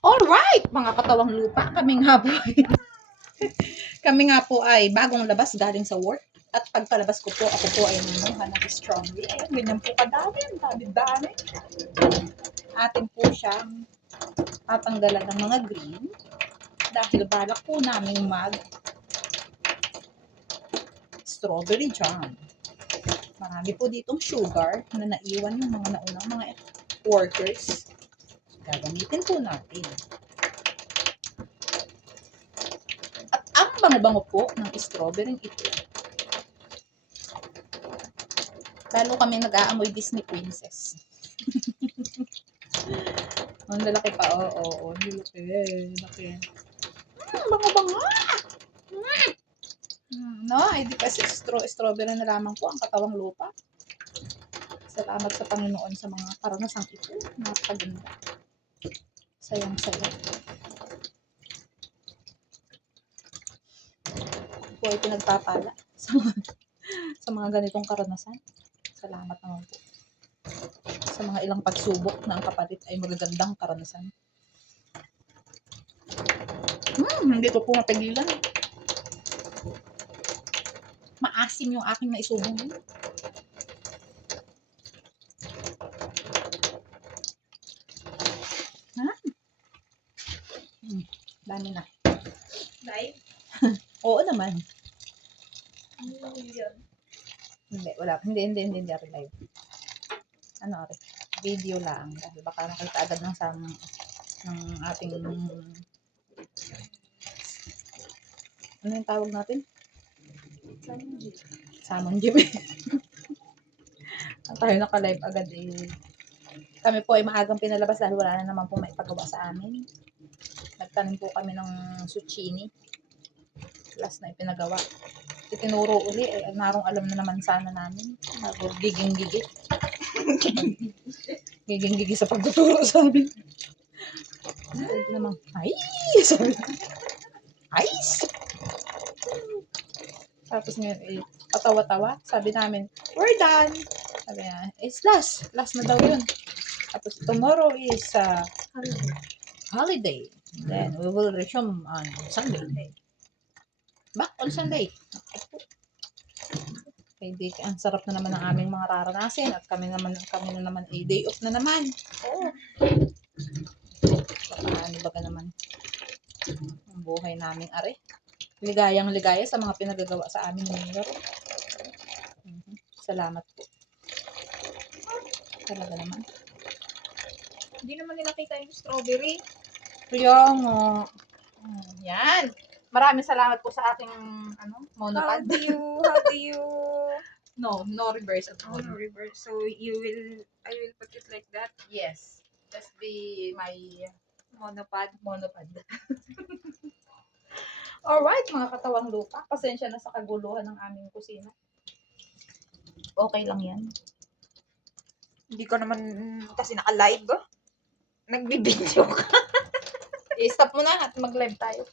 Alright, mga katawang lupa, kami nga po ay bagong labas galing sa work. At pagpalabas ko po, ako po ay namuha ng strawberry. Ayan, ganyan po kadami, ang dami-dami. Atin po siyang tatanggalan ng mga green. Dahil balak po namin mag strawberry jam. Marami po ditong sugar na naiwan ng mga naunang mga workers. Gagamitin po natin. At ang bango-bango po ng strawberry ito. Lalo kami nag-aamoy Disney Princess. Ang lalaki pa, oo. Laki. Bango-bango! No, hindi kasi strawberry na lamang po ang katawang lupa. Salamat sa Panginoon sa mga karanasang ito. Napakaganda. Sayang-saya. Po ay pinagpapala sa mga ganitong karanasan. Salamat naman po. Sa mga ilang pagsubok na ang kapalit ay magagandang karanasan. Hindi ko po mapigilan. Maasim yung aking naisubong. Dami na. Live? Oo naman. Yun. Hindi, wala. Hindi live. Ano, video lang. Dahil baka nakita agad ng ating ano yung tawag natin? Salmon Jeep. Tayo naka-live agad eh. Kami po ay maagang pinalabas dahil wala na naman po maipagawa sa amin. Nagtanim po kami ng zucchini. Last na ipinagawa. Itinuro uli eh, narong alam na naman sana namin. Giging-gigi. Giging-gigi sa pagtuturo sa amin. Sabi naman, ay! Sabi ice! Tapos ngayon, patawa-tawa. Sabi namin, we're done. Sabi niya, it's last. Last na daw yun. Tapos tomorrow is holiday. Then we will resume on Sunday. Back on Sunday. Hindi, ang sarap na naman ng aming mga raranasin at kami na naman ay day off na naman. Oo. Paano baga naman ang buhay naming are. Ligayang-ligaya sa mga pinagagawa sa amin ng laro. Salamat po. Talaga naman. Hindi naman nila kita yung strawberry. Kaya nga. Yan. Maraming salamat po sa aking monopod. How do you No reverse at all. no reverse? So I will put it like that. Yes. Just be my Monopod. Alright, mga katawang lupa. Pasensya na sa kaguluhan ng aming kusina. Okay lang yan. Hindi ko naman kasi naka-live. Nagbibideo ka. I-stop mo na at mag-live tayo.